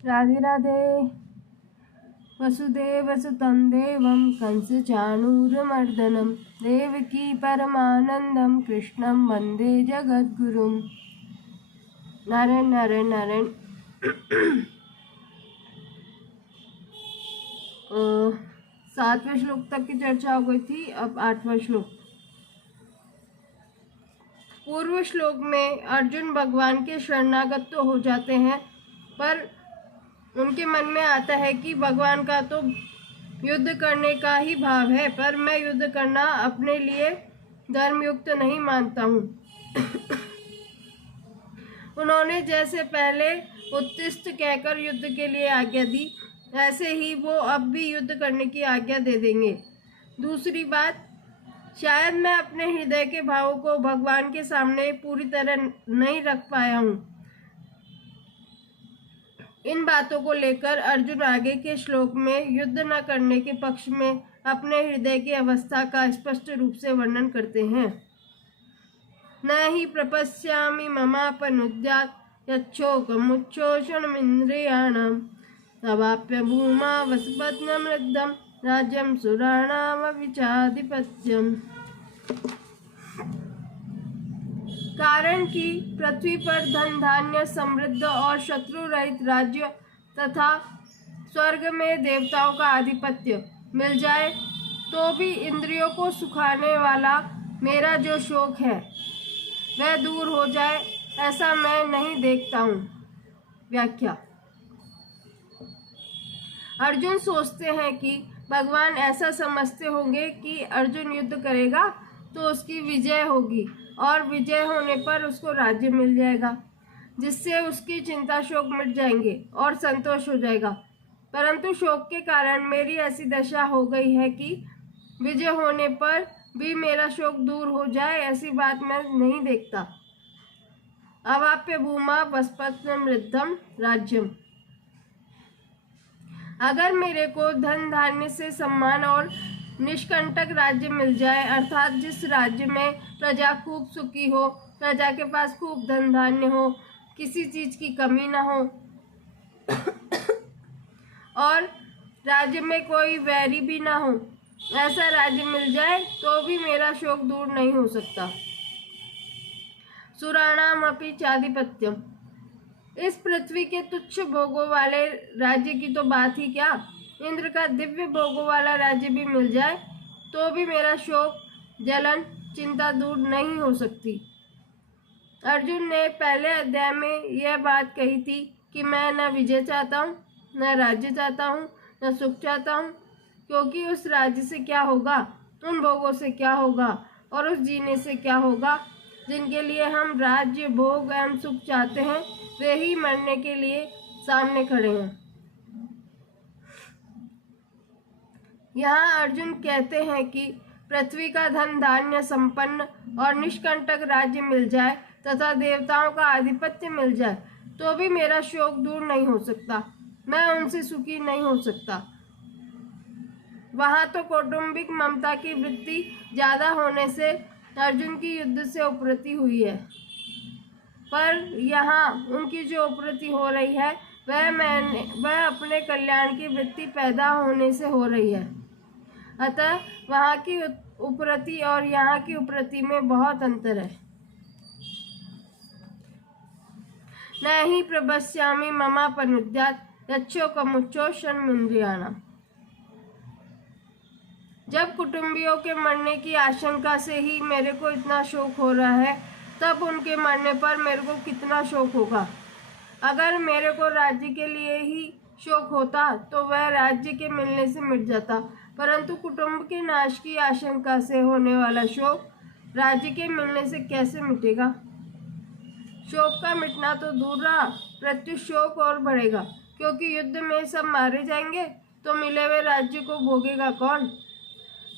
राधे राधे। वसुदेवसुतं देवं कंसचाणूरमर्दनं देवकी परमानंदं कृष्णं वंदे जगद्गुरुं। नारायण नारायण नारायण। सातवें श्लोक तक की चर्चा हो गई थी, अब आठवां श्लोक। पूर्व श्लोक में अर्जुन भगवान के शरणागत तो हो जाते हैं, पर उनके मन में आता है कि भगवान का तो युद्ध करने का ही भाव है, पर मैं युद्ध करना अपने लिए धर्मयुक्त नहीं मानता हूँ। उन्होंने जैसे पहले उत्तिष्ठ कहकर युद्ध के लिए आज्ञा दी, ऐसे ही वो अब भी युद्ध करने की आज्ञा दे देंगे। दूसरी बात, शायद मैं अपने हृदय के भावों को भगवान के सामने पूरी तरह नहीं रख पाया हूँ। इन बातों को लेकर अर्जुन आगे के श्लोक में युद्ध न करने के पक्ष में अपने हृदय की अवस्था का स्पष्ट रूप से वर्णन करते हैं। न हि प्रपश्यामि ममापनुद्यात् यच्छोकमुच्छोषणमिन्द्रियाणां तवाप्य भूमा वसपत्नमृद्धं राज्यं सुराणामविचाधिपत्यम्। कारण कि पृथ्वी पर धन धान्य समृद्ध और शत्रु रहित राज्य तथा स्वर्ग में देवताओं का आधिपत्य मिल जाए तो भी इंद्रियों को सुखाने वाला मेरा जो शोक है वह दूर हो जाए, ऐसा मैं नहीं देखता हूँ। व्याख्या। अर्जुन सोचते हैं कि भगवान ऐसा समझते होंगे कि अर्जुन युद्ध करेगा तो उसकी विजय होगी और विजय होने पर उसको राज्य मिल जाएगा, जिससे उसकी चिंता शोक मिट जाएंगे और संतोष हो जाएगा। परंतु शोक के कारण मेरी ऐसी दशा हो गई है कि विजय होने पर भी मेरा शोक दूर हो जाए, ऐसी बात मैं नहीं देखता। अवाप्य भूमा वसपत्नमृद्धं राज्यम। अगर मेरे को धन धान्य से सम्मान और निष्कंटक राज्य मिल जाए, अर्थात जिस राज्य में प्रजा खूब सुखी हो, प्रजा के पास खूब धन धान्य हो, किसी चीज की कमी ना हो और राज्य में कोई वैरी भी ना हो, ऐसा राज्य मिल जाए तो भी मेरा शोक दूर नहीं हो सकता। सुराणाम अपि चाधिपत्यम। इस पृथ्वी के तुच्छ भोगों वाले राज्य की तो बात ही क्या, इंद्र का दिव्य भोगों वाला राज्य भी मिल जाए तो भी मेरा शोक जलन चिंता दूर नहीं हो सकती। अर्जुन ने पहले अध्याय में यह बात कही थी कि मैं न विजय चाहता हूँ, न राज्य चाहता हूँ, न सुख चाहता हूँ, क्योंकि उस राज्य से क्या होगा, उन भोगों से क्या होगा और उस जीने से क्या होगा जिनके लिए हम राज्य भोग एवं सुख चाहते हैं, वे ही मरने के लिए सामने खड़े हैं। यहाँ अर्जुन कहते हैं कि पृथ्वी का धन धान्य संपन्न और निष्कंटक राज्य मिल जाए तथा देवताओं का आधिपत्य मिल जाए तो भी मेरा शोक दूर नहीं हो सकता, मैं उनसे सुखी नहीं हो सकता। वहाँ तो कौटुंबिक ममता की वृत्ति ज्यादा होने से अर्जुन की युद्ध से उपरति हुई है, पर यहाँ उनकी जो उपरति हो रही है वह अपने कल्याण की वृत्ति पैदा होने से हो रही है। अतः वहाँ की उपरति और यहाँ की उपरति में बहुत अंतर है। न हि प्रपश्यामि ममापनुद्यात् यच्छोकमुच्छोषणमिन्द्रियाणाम्। जब कुटुंबियों के मरने की आशंका से ही मेरे को इतना शोक हो रहा है, तब उनके मरने पर मेरे को कितना शोक होगा। अगर मेरे को राज्य के लिए ही शोक होता तो वह राज्य के मिलने से मिट जाता, परंतु कुटुंब के नाश की आशंका से होने वाला शोक राज्य के मिलने से कैसे मिटेगा। शोक का मिटना तो दूर रहा, प्रत्युत शोक और बढ़ेगा, क्योंकि युद्ध में सब मारे जाएंगे तो मिले हुए राज्य को भोगेगा कौन,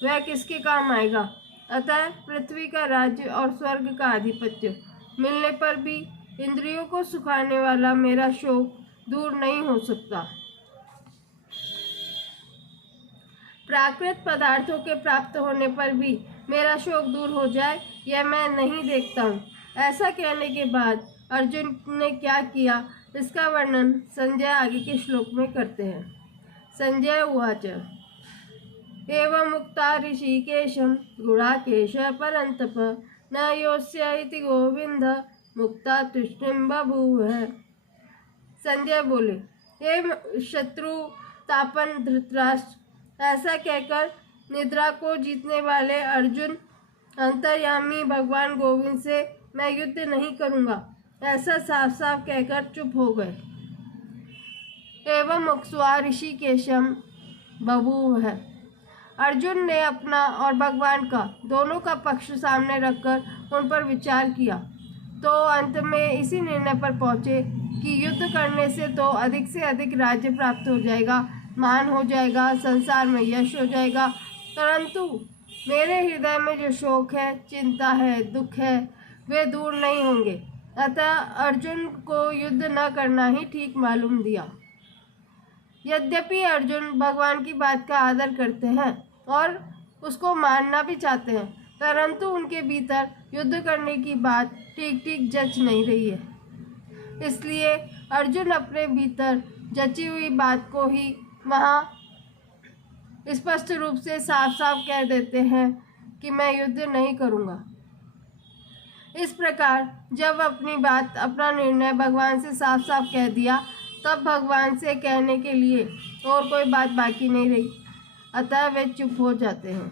वह किसके काम आएगा। अतः पृथ्वी का राज्य और स्वर्ग का आधिपत्य मिलने पर भी इंद्रियों को सुखाने वाला मेरा शोक दूर नहीं हो सकता। प्राकृत पदार्थों के प्राप्त होने पर भी मेरा शोक दूर हो जाए, यह मैं नहीं देखता हूँ। ऐसा कहने के बाद अर्जुन ने क्या किया इसका वर्णन संजय आगे के श्लोक में करते हैं। संजय उवाच एवं मुक्ता ऋषिकेशं गुणाकेश परन्तप न योऽस्य इति गोविंद मुक्ता तुष्टिं बभूव। संजय बोले, हे शत्रु तापन धृतराष्ट्र, ऐसा कहकर निद्रा को जीतने वाले अर्जुन, अंतर्यामी भगवान गोविंद से मैं युद्ध नहीं करूँगा, ऐसा साफ साफ कहकर चुप हो गए। एवं मुक्त्वा ऋषिकेशं बभूव। अर्जुन ने अपना और भगवान का दोनों का पक्ष सामने रखकर उन पर विचार किया, तो अंत में इसी निर्णय पर पहुँचे कि युद्ध करने से तो अधिक से अधिक राज्य प्राप्त हो जाएगा, मान हो जाएगा, संसार में यश हो जाएगा, परंतु मेरे हृदय में जो शोक है, चिंता है, दुख है, वे दूर नहीं होंगे। अतः अर्जुन को युद्ध न करना ही ठीक मालूम दिया। यद्यपि अर्जुन भगवान की बात का आदर करते हैं और उसको मानना भी चाहते हैं, परंतु उनके भीतर युद्ध करने की बात ठीक ठीक जच नहीं रही है। इसलिए अर्जुन अपने भीतर जची हुई बात को ही वहाँ स्पष्ट रूप से साफ साफ कह देते हैं कि मैं युद्ध नहीं करूँगा। इस प्रकार जब अपनी बात, अपना निर्णय भगवान से साफ साफ कह दिया, तब भगवान से कहने के लिए और कोई बात बाकी नहीं रही, अतः वे चुप हो जाते हैं।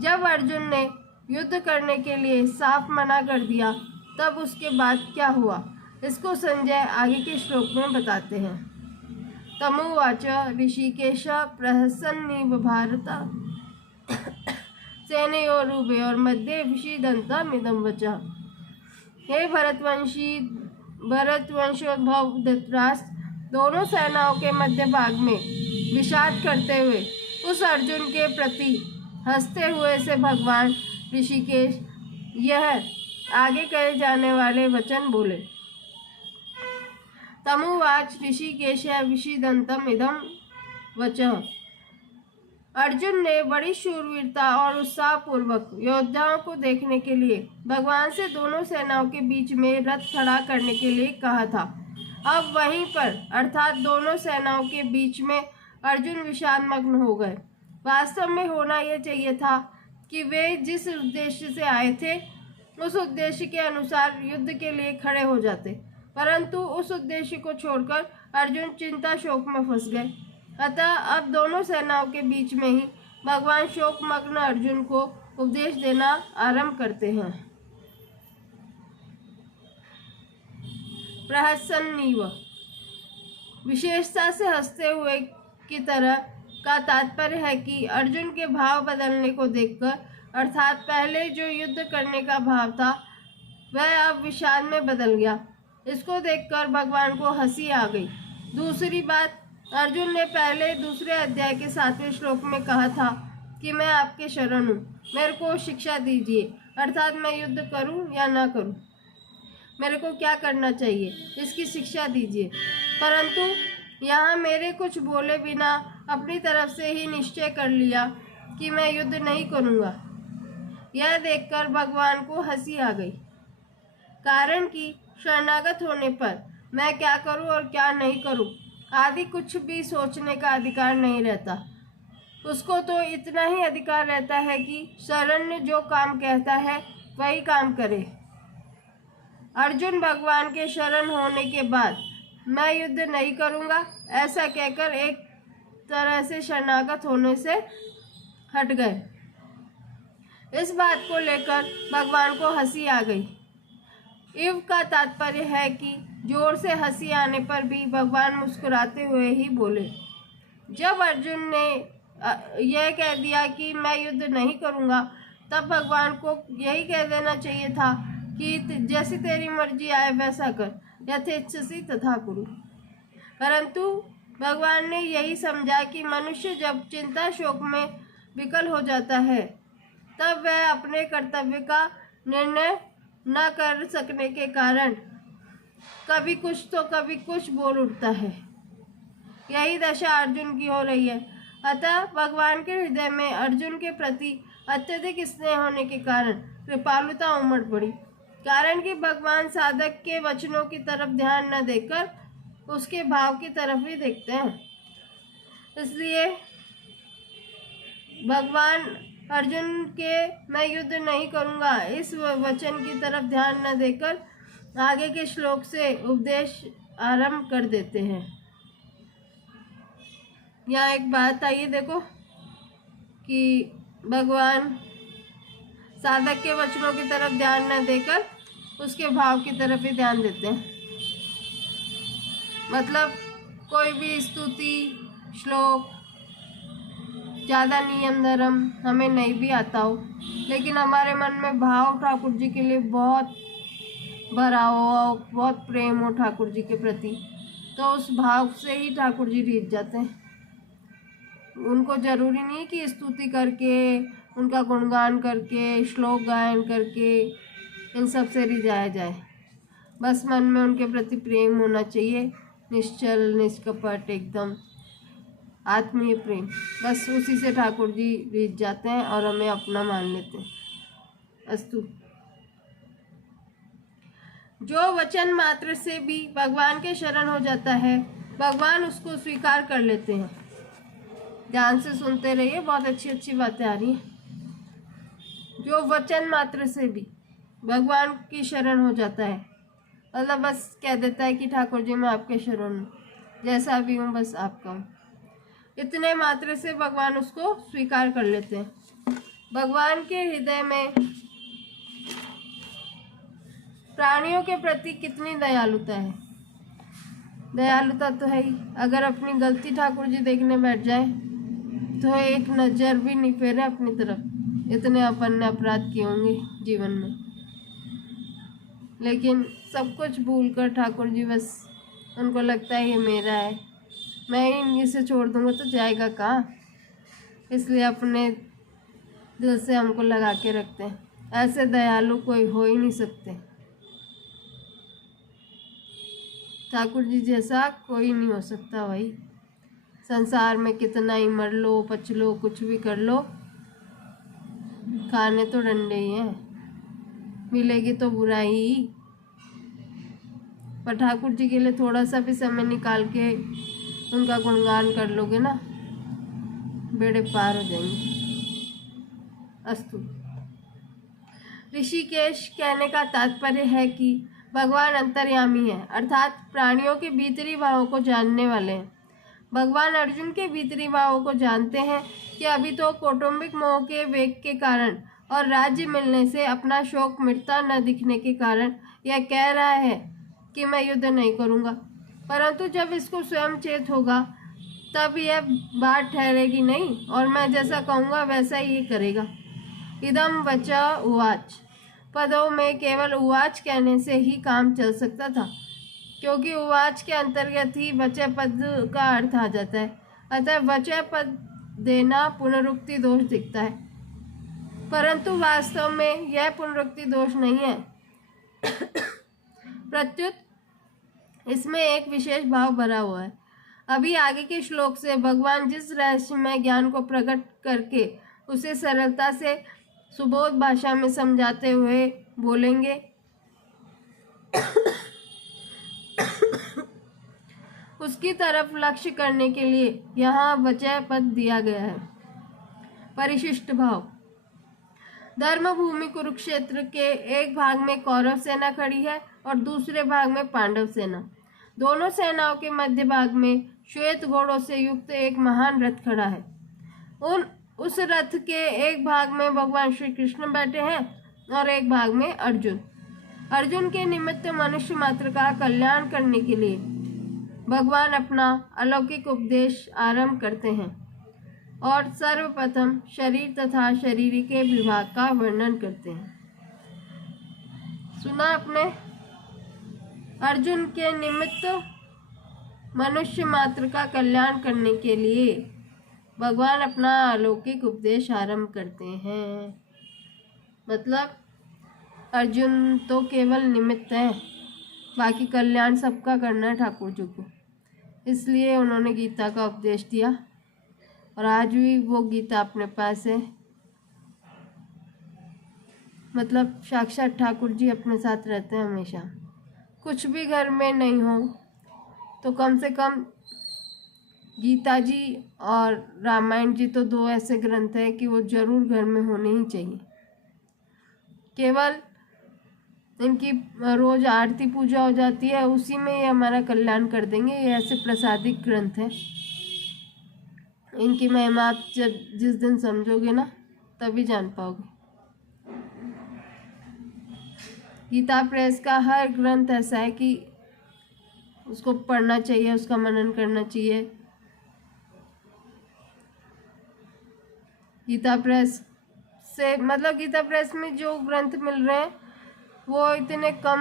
जब अर्जुन ने युद्ध करने के लिए साफ मना कर दिया, तब उसके बाद क्या हुआ, इसको संजय आगे के श्लोक में बताते हैं। तमुवाच ऋषिकेश प्रहसन्निव भारत सेनयोरुभयोर् मध्ये विषीदन्तमिदं वचः। हे भरतवंशोद्भव धृतराष्ट्र, दोनों सेनाओं के मध्य भाग में विषाद करते हुए उस अर्जुन के प्रति हंसते हुए से भगवान ऋषिकेश यह आगे कहे जाने वाले वचन बोले। तमुवाच ऋषिकेश विषीदन्तम् इदं वचः। अर्जुन ने बड़ी शूरवीरता और उत्साहपूर्वक योद्धाओं को देखने के लिए भगवान से दोनों सेनाओं के बीच में रथ खड़ा करने के लिए कहा था। अब वहीं पर अर्थात दोनों सेनाओं के बीच में अर्जुन विषादमग्न हो गए। वास्तव में होना यह चाहिए था कि वे जिस उद्देश्य से आए थे उस उद्देश्य के अनुसार युद्ध के लिए खड़े हो जाते, परंतु उस उद्देश्य को छोड़कर अर्जुन चिंता शोक में फंस गए। अतः अब दोनों सेनाओं के बीच में ही भगवान शोकमग्न अर्जुन को उपदेश देना आरंभ करते हैं। प्रहसन्निव, विशेषता से हंसते हुए की तरह का तात्पर्य है कि अर्जुन के भाव बदलने को देखकर, अर्थात पहले जो युद्ध करने का भाव था वह अब विषाद में बदल गया। इसको देखकर भगवान को हंसी आ गई। दूसरी बात, अर्जुन ने पहले दूसरे अध्याय के 7वें श्लोक में कहा था कि मैं आपके शरण हूँ, मेरे को शिक्षा दीजिए, अर्थात मैं युद्ध करूँ या ना करूँ, मेरे को क्या करना चाहिए इसकी शिक्षा दीजिए। परंतु यहाँ मेरे कुछ बोले बिना अपनी तरफ से ही निश्चय कर लिया कि मैं युद्ध नहीं करूँगा। यह देखकर भगवान को हंसी आ गई, कारण कि शरणागत होने पर मैं क्या करूँ और क्या नहीं करूँ आदि कुछ भी सोचने का अधिकार नहीं रहता। उसको तो इतना ही अधिकार रहता है कि शरण जो काम कहता है वही काम करे। अर्जुन भगवान के शरण होने के बाद मैं युद्ध नहीं करूँगा ऐसा कहकर एक तरह से शरणागत होने से हट गए। इस बात को लेकर भगवान को हंसी आ गई। इव का तात्पर्य है कि जोर से हंसी आने पर भी भगवान मुस्कुराते हुए ही बोले। जब अर्जुन ने यह कह दिया कि मैं युद्ध नहीं करूँगा, तब भगवान को यही कह देना चाहिए था कि जैसी तेरी मर्जी आए वैसा कर, यथेच्छसि तथा कुरु। परंतु भगवान ने यही समझा कि मनुष्य जब चिंता शोक में विकल हो जाता है, तब वह अपने कर्तव्य का निर्णय न कर सकने के कारण कभी कुछ तो कभी कुछ बोल उठता है। यही दशा अर्जुन की हो रही है। अतः भगवान के हृदय में अर्जुन के प्रति अत्यधिक स्नेह होने के कारण कृपालुता उमड़ पड़ी। कारण कि भगवान साधक के वचनों की तरफ ध्यान न देकर उसके भाव की तरफ ही देखते हैं। इसलिए भगवान अर्जुन के मैं युद्ध नहीं करूंगा इस वचन की तरफ ध्यान न देकर आगे के श्लोक से उपदेश आरंभ कर देते हैं। यहाँ एक बात आई देखो कि भगवान साधक के वचनों की तरफ ध्यान न देकर उसके भाव की तरफ ही ध्यान देते हैं। मतलब कोई भी स्तुति श्लोक ज़्यादा नियम धर्म हमें नहीं भी आता हो, लेकिन हमारे मन में भाव ठाकुर जी के लिए बहुत भरा हो, बहुत प्रेम हो ठाकुर जी के प्रति, तो उस भाव से ही ठाकुर जी रीझ जाते हैं। उनको ज़रूरी नहीं कि स्तुति करके उनका गुणगान करके श्लोक गायन करके इन सब से रिझाया जाए। बस मन में उनके प्रति प्रेम होना चाहिए, निश्चल निष्कपट एकदम आत्मीय प्रेम, बस उसी से ठाकुर जी रीझ जाते हैं और हमें अपना मान लेते हैं। अस्तु। जो वचन मात्र से भी भगवान के शरण हो जाता है, भगवान उसको स्वीकार कर लेते हैं। ध्यान से सुनते रहिए, बहुत अच्छी अच्छी बातें आ रही हैं। जो वचन मात्र से भी भगवान की शरण हो जाता है, मतलब बस कह देता है कि ठाकुर जी मैं आपके शरण हूँ, जैसा भी हूँ बस आपका हूँ, इतने मात्र से भगवान उसको स्वीकार कर लेते हैं। भगवान के हृदय में प्राणियों के प्रति कितनी दयालुता है। दयालुता तो है ही। अगर अपनी गलती ठाकुर जी देखने बैठ जाए तो एक नज़र भी नहीं फेरे अपनी तरफ, इतने अपन ने अपराध किए होंगे जीवन में। लेकिन सब कुछ भूलकर ठाकुर जी बस उनको लगता है ये मेरा है, मैं ही इसे छोड़ दूंगा तो जाएगा कहाँ, इसलिए अपने दिल से हमको लगा के रखते हैं। ऐसे दयालु कोई हो ही नहीं सकते, ठाकुर जी जैसा कोई नहीं हो सकता भाई। संसार में कितना ही मर लो पच लो कुछ भी कर लो, खाने तो डंडे ही हैं, मिलेगी तो बुराई ही। पर ठाकुर जी के लिए थोड़ा सा भी समय निकाल के उनका गुणगान कर लोगे ना, बेड़े पार हो जाएंगे। अस्तु। ऋषिकेश कहने का तात्पर्य है कि भगवान अंतर्यामी है, अर्थात प्राणियों के भीतरी भावों को जानने वाले हैं। भगवान अर्जुन के भीतरी भावों को जानते हैं कि अभी तो कौटुंबिक मोह के वेग के कारण और राज्य मिलने से अपना शौक मिटता न दिखने के कारण यह कह रहा है कि मैं युद्ध नहीं करूंगा, परंतु जब इसको स्वयं चेत होगा तब यह बात ठहरेगी नहीं और मैं जैसा कहूँगा वैसा ही करेगा। इदम वचा उवाच पदों में केवल उवाच कहने से ही काम चल सकता था, क्योंकि उवाच के अंतर्गत ही वचय पद का अर्थ आ जाता है। अतः वचय पद देना पुनरुक्ति दोष दिखता है, परंतु वास्तव में यह पुनरुक्ति दोष नहीं है। प्रत्युत इसमें एक विशेष भाव भरा हुआ है। अभी आगे के श्लोक से भगवान जिस रहस्यमय ज्ञान को प्रकट करके उसे सरलता से सुबोध भाषा में समझाते हुए बोलेंगे, उसकी तरफ लक्ष्य करने के लिए यहाँ वचय पद दिया गया है। परिशिष्ट भाव। धर्म भूमि कुरुक्षेत्र के एक भाग में कौरव सेना खड़ी है और दूसरे भाग में पांडव सेना। दोनों सेनाओं के मध्य भाग में श्वेत घोड़ों से युक्त एक महान रथ खड़ा है। उस रथ के एक भाग में भगवान श्री कृष्ण बैठे हैं और एक भाग में अर्जुन। अर्जुन के निमित्त मनुष्य मात्र का कल्याण करने के लिए भगवान अपना अलौकिक उपदेश आरंभ करते हैं और सर्वप्रथम शरीर तथा शरीरी के विभाग का वर्णन करते हैं। सुना आपने? अर्जुन के निमित्त मनुष्य मात्र का कल्याण करने के लिए भगवान अपना अलौकिक उपदेश आरंभ करते हैं। मतलब अर्जुन तो केवल निमित्त है, बाकी कल्याण सबका करना है ठाकुर जी को, इसलिए उन्होंने गीता का उपदेश दिया और आज भी वो गीता अपने पास है। मतलब साक्षात ठाकुर जी अपने साथ रहते हैं हमेशा। कुछ भी घर में नहीं हो तो कम से कम गीता जी और रामायण जी तो दो ऐसे ग्रंथ हैं कि वो जरूर घर में होने ही चाहिए। केवल इनकी रोज आरती पूजा हो जाती है, उसी में ये हमारा कल्याण कर देंगे। ये ऐसे प्रसादिक ग्रंथ हैं, इनकी महिमा आप जिस दिन समझोगे ना तभी जान पाओगे। गीता प्रेस का हर ग्रंथ ऐसा है कि उसको पढ़ना चाहिए, उसका मनन करना चाहिए। गीता प्रेस से मतलब गीता प्रेस में जो ग्रंथ मिल रहे हैं वो इतने कम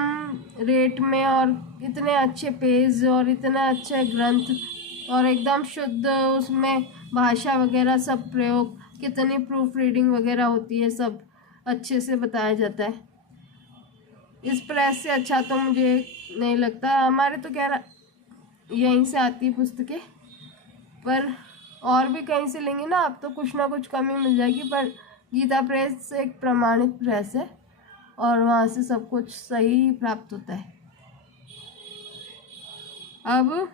रेट में और इतने अच्छे पेज और इतना अच्छे ग्रंथ और एकदम शुद्ध उसमें भाषा वगैरह सब प्रयोग, कितनी प्रूफ रीडिंग वगैरह होती है, सब अच्छे से बताया जाता है। इस प्रेस से अच्छा तो मुझे नहीं लगता। हमारे तो कह रहा यहीं से आती है पुस्तकें, पर और भी कहीं से लेंगे ना आप तो कुछ ना कुछ कमी मिल जाएगी। पर गीता प्रेस एक प्रमाणित प्रेस है और वहाँ से सब कुछ सही प्राप्त होता है। अब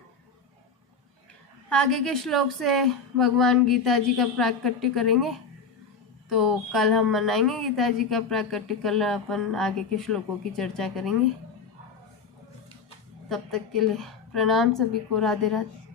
आगे के श्लोक से भगवान गीता जी का प्राकट्य करेंगे, तो कल हम मनाएंगे गीता जी का प्राकट्य। कल अपन आगे के श्लोकों की चर्चा करेंगे। तब तक के लिए प्रणाम सभी को। राधे राधे।